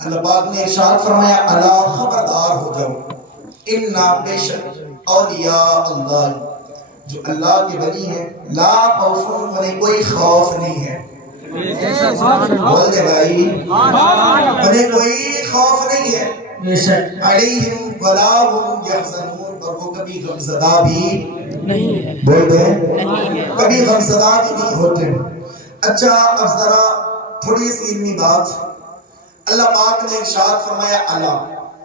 اللہ پاک نے ارشاد فرمایا الا خبردار ہو جاؤ انا بے شک اولیاء اللہ جو اللہ کے ولی ہیں لا خوف انہیں کوئی خوف نہیں ہے بول دے بھائی انہیں کوئی خوف نہیں ہے بے شک علیہم ولا هم یحزنون اور وہ کبھی غمزدہ بھی نہیں ہے بول دے کبھی غمزدہ بھی نہیں ہوتے اچھا اب ذرا تھوڑی سی علمی بات اللہ پاک نے ارشاد فرمایا اللہ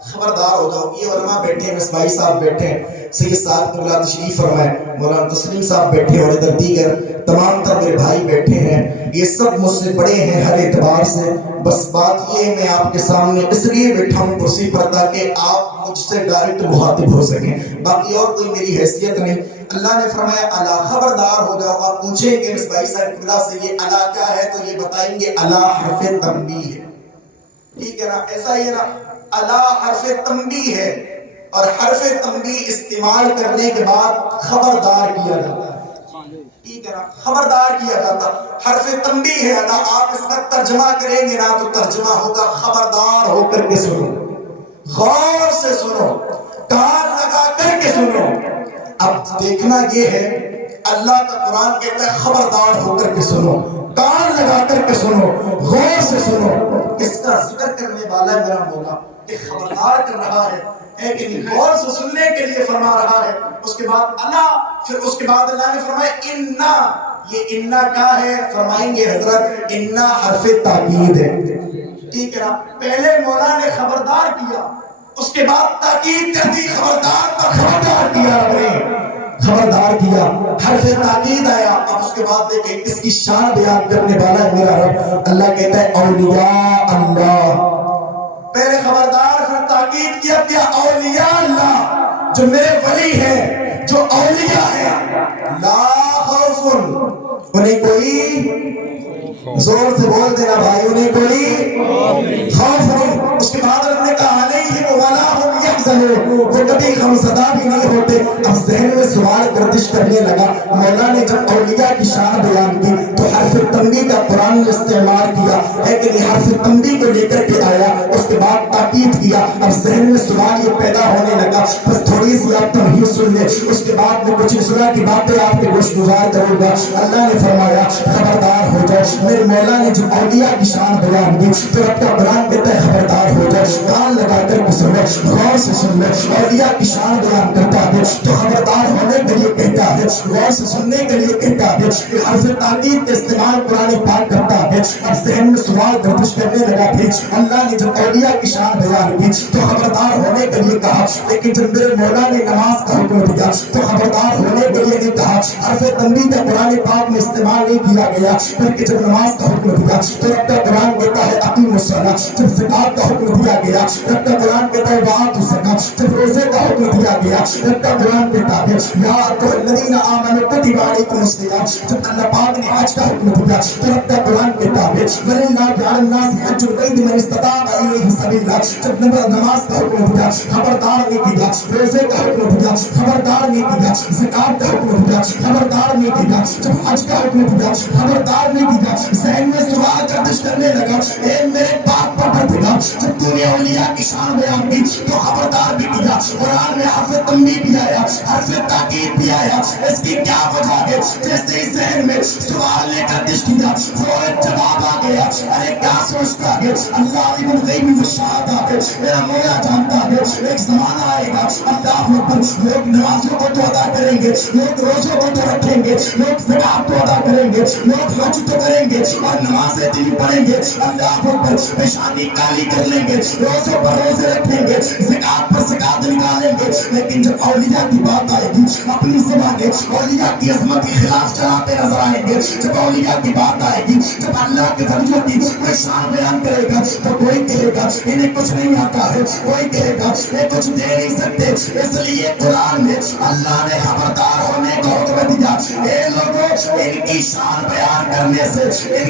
خبردار ہو جاؤ یہ علماء بیٹھے ہیں مصباحی صاحب بیٹھے ہیں سید صاحب قبلہ تشریف فرمائے مولانا تسلیم صاحب بیٹھے اور ادھر دیگر تمام تر میرے بھائی بیٹھے ہیں یہ سب مجھ سے بڑے ہیں ہر اعتبار سے بس بات یہ ہے میں آپ کے سامنے اس لیے بیٹھا ہوں کرسی پر تاکہ آپ مجھ سے ڈائریکٹ مخاطب ہو سکیں باقی اور کوئی میری حیثیت نہیں اللہ نے فرمایا اللہ خبردار ہو جاؤ آپ پوچھیں گے مصباحی صاحب قبلہ سے یہ اللہ کیا ہے تو یہ بتائیں گے اللہ حرف تنبیہ ہے ٹھیک ہے نا ایسا ہی ہے نا اللہ حرف تنبیہ ہے اور حرف تنبیہ استعمال کرنے کے بعد خبردار کیا جاتا ہے ٹھیک ہے نا خبردار کیا جاتا حرف تنبیہ ہے اللہ آپ اس کا ترجمہ کریں گے نا تو ترجمہ ہوگا خبردار ہو کر کے سنو غور سے سنو کان لگا کر کے سنو اب دیکھنا یہ ہے اللہ کا قرآن کہتا ہے خبردار ہو کر کے سنو کان لگا کر کے سنو غور سے سنو اس کا ذکر کرنے والا ہے میرا مولا کہ خبردار کر رہا ہے لیکن غور سے سننے کے لیے فرما رہا ہے اس کے بعد اللہ پھر اس کے بعد اللہ نے فرمایا انا یہ انا کیا ہے فرمائیں گے حضرت انا حرف تاکید ہے ٹھیک ہے نا پہلے مولا نے خبردار کیا اس کے بعد تاکید کر دی خبردار پر خبردار کیا خبردار کیا حرف تاکید آیا اب اس کے بعد دیکھیں اس کی شان بیان کرنے والا ہے میرا رب اللہ کہتا ہے اولیاء اللہ پہلے خبردار پھر تاکید کیا اولیاء اللہ جو میرے ولی ہیں جو اولیاء ہیں لا خوف انہیں کوئی زور سے بول دینا بھائی انہیں کوئی خوف نہیں اس کے بعد رب نے کہا علیہم ولا هم یحزنون وہ کبھی غمزدہ بھی نہیں ہوتے اب ذہن میں سوال گردش کرنے لگا مولا نے جب اولیاء کی شان بیان کی تو حرف تنبیہ کا قرآن نے استعمال کیا لیکن یہ حرف تنبیہ کو لے کر کے آیا اس کے بعد تاکید کیا اب ذہن میں سوال یہ پیدا ہونے لگا بس تھوڑی سی آپ تمہید سن لیں اس کے بعد میں کچھ سنا کی باتیں آپ کے گوش گزار کروں گا اللہ نے فرمایا خبردار ہو جاؤ میرے مولا نے جو اولیاء کی شان بیان کی تو رب کا قرآن کہتا ہے خبردار ہو جاؤ کان لگا کر کے سنو غور سے سن لو اولیاء کی شان بیان کرتا ہے تو خبردار ہونے کے لیے کہتا ہے غور سے سننے کے لیے کہتا ہے کہ حرف تاکید کے استعمال قرآن پاک کرتا ہے اب ذہن میں سوال گردش کرنے لگا پھر اللہ نے جب اولیاء کی شان بیان کی تو خبردار ہونے کے لیے کہا لیکن جب میرے مولا نے نماز کا حکم دیا تو خبردار ہونے کے لیے نہیں کہا حرف تنبیہ کا قرآن پاک میں استعمال نہیں کیا گیا بلکہ جب نماز کا حکم دیا تو رب کا قرآن کہتا ہے اقیم الصلاۃ جب زکات کا حکم دیا گیا رب کا قرآن کہتا ہے وآتوا الزکاۃ جب روزے کا حکم دیا گیا رب کا قرآن کہتا ہے یا ایھا الذین آمنوا کتب علیکم الصیام جب اللہ پاک نے حج کا حکم دیا تو رب کا قرآن کہتا ہے وللہ علی الناس حج البیت من استطاع الیہ سبیلا جب نماز کا حکم دیا خبردار نہیں کیا روزے کا حکم دیا خبردار نہیں کیا زکات کا حکم دیا خبردار نہیں کیا جب حج کا حکم دیا خبردار نہیں کیا ذہن میں سوال گردش کرنے لگا اے میرے پاک پروردگار جب تو نے اولیاء کی شان بیان کی تو خبردار بھی کیا قرآن میں حرف تنبیہ بھی آیا حرف تاکید بھی آیا اس کی کیا وجہ ہے جیسے ہی ذہن میں سوال نے گردش کیا فوراً جواب آ گیا ارے کیا سوچتا ہے اللہ علیہ الغیب والشہادہ ہے میرا مولا جانتا ہے ایک زمانہ آئے گا اللہ اکبر لوگ نمازوں کو تو ادا کریں گے لوگ روزوں کو تو رکھیں گے لوگ زکات تو ادا کریں گے لوگ حج تو کریں گے اور نمازیں بھی پڑھیں گے اللہ اکبر پیشانی کالی کر لیں گے روزوں پر روزے رکھیں گے زکات پر زکات نکالیں گے لیکن جب اولیاء کی بات آئے گی اپنی زبانیں اولیاء کی عظمت کے خلاف چلاتے نظر آئیں گے جب اولیاء کی بات آئے گی جب اللہ کے ولیوں کی کوئی شان بیان کرے گا تو کوئی کہے گا انہیں کچھ نہیں آتا ہے کوئی کہے گا یہ کچھ دے نہیں سکتے اس لیے قرآن میں اللہ نے خبردار ہونے کا حکم دیا اے لوگوں ان کی شان بیان کرنے سے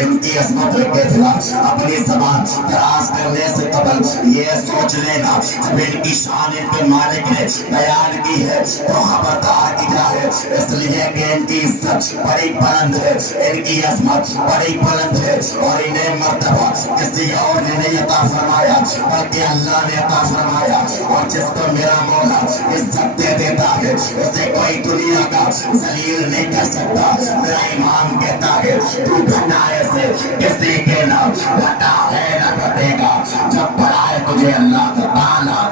ان کی عظمت کے خلاف اپنی زبان دراز کرنے سے قبل یہ سوچ لینا جب ان کی شان ان پہ مالک نے بیان کی ہے تو خبردار کی جائے، اس لیے کہ ان کی عزت بڑی بلند ہے، ان کی عظمت بڑی بلند ہے، اور انہیں مرتبہ کسی اور نے نہیں عطا فرمایا بلکہ اللہ نے عطا فرمایا، اور جس کو میرا مولا عزت دے دیتا ہے اسے کوئی دنیا کا ذلیل نہیں کر سکتا۔ میرا امام کہتا ہے تو گھٹائے سے کسی کے نام گھٹا ہے نہ گھٹے گا، جب بڑھائے تجھے اللہ کا تعالیٰ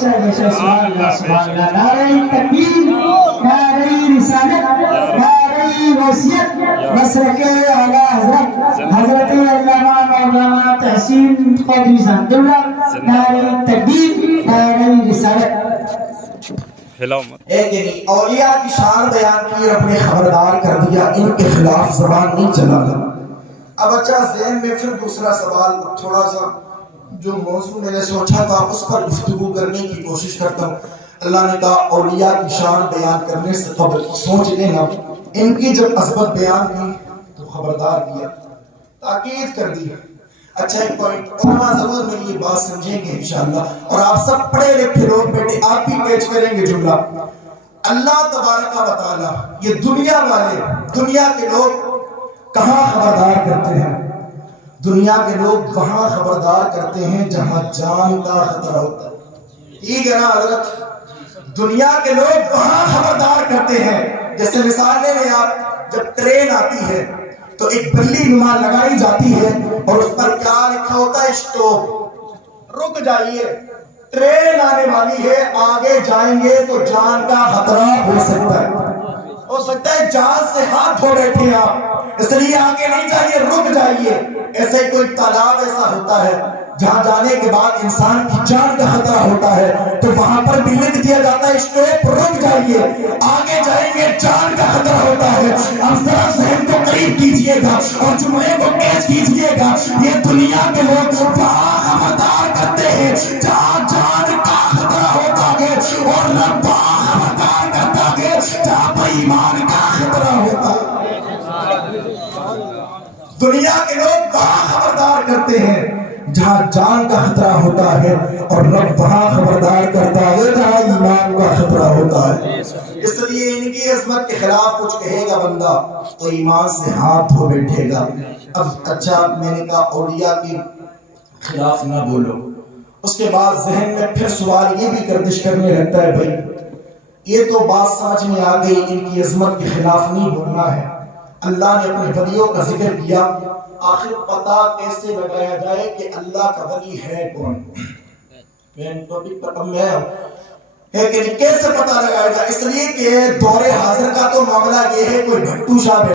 سبحان اللہ سبحان اللہ، نعرہ تکبیر، نعرہ رسالت، نعرہ وصیت، مسلک اعلیٰ حضرت حضرت علامہ مولانا تحسین قادری صاحب، نعرہ تکبیر، نعرہ رسالت۔ ایک نہیں اولیاء کی شان بیان کی اور اپنے خبردار کر دیا، ان کے خلاف زبان نہیں چلانا۔ اب اچھا ذہن میں پھر دوسرا سوال، تھوڑا سا جو موضوع میں نے سوچا تھا اس پر گفتگو کرنے کی کوشش کرتا ہوں۔ اللہ نے کہا اولیاء کی شان بیان کرنے سے قبل سوچ لینا، ان کی جب عظمت بیان کی تو خبردار کیا، تاکید کر دی۔ اچھا ایک پوائنٹ علماء ضرور میری یہ بات سمجھیں گے انشاءاللہ، اور آپ سب پڑھے لکھے لوگ بیٹے آپ بھی پیش کریں گے جملہ۔ اللہ تبارک و تعالی یہ دنیا والے، دنیا کے لوگ کہاں خبردار کرتے ہیں؟ دنیا کے لوگ وہاں خبردار کرتے ہیں جہاں جان کا خطرہ ہوتا ہے۔ ٹھیک ہے نا حضرت؟ دنیا کے لوگ وہاں خبردار کرتے ہیں، جیسے مثالیں میں آپ جب ٹرین آتی ہے تو ایک بلی نما لگائی جاتی ہے اور اس پر کیا لکھا ہوتا ہے؟ اسٹاپ، رک جائیے، ٹرین آنے والی ہے، آگے جائیں گے تو جان کا خطرہ ہو سکتا ہے جان سے ہاتھ دھو بیٹھے آپ، اس لیے آگے نہیں جائیے، رک جائیے۔ ایسے کوئی تالاب ایسا ہوتا ہے جہاں جانے کے بعد انسان کی جان کا خطرہ ہوتا ہے تو وہاں پر بھی لکھ دیا جاتا ہے اسٹاپ، رک جائیے، آگے جائیں گے جان کا خطرہ ہوتا ہے۔ اب ذرا ذہن کو قریب کیجئے گا اور جملے کو کیچ کیجئے گا، یہ دنیا کے لوگ وہاں خبردار کرتے ہیں جہاں جان کا خطرہ ہوتا ہے، اور رب وہاں خبردار کرتا ہے جہاں بے ایمان کا خطرہ ہوتا ہے۔ دنیا کے لوگ وہاں خبردار کرتے ہیں جہاں جان کا خطرہ ہوتا ہے، اور رب وہاں خبردار کرتا ہے جہاں ایمان کا خطرہ ہوتا ہے۔ اس لیے ان کی عظمت کے خلاف کچھ کہے گا بندہ تو ایمان سے ہاتھ دھو بیٹھے گا۔ اب اچھا میں نے کہا اولیاء کے خلاف نہ بولو، اس کے بعد ذہن میں پھر سوال یہ بھی گردش کرنے لگتا ہے، بھائی یہ تو بات سمجھ میں آ گئی ان کی عظمت کے خلاف نہیں بولنا ہے، اللہ نے اپنے ولیوں کا ذکر کیا، آخر پتہ کیسے لگایا جائے کہ اللہ کا ولی ہے کون؟ میں ٹاپک پر میں ہے کہ کیسے پتہ لگایا جائے؟ اس لیے کہ دور حاضر کا تو معاملہ یہ ہے، کوئی بھٹو شاہ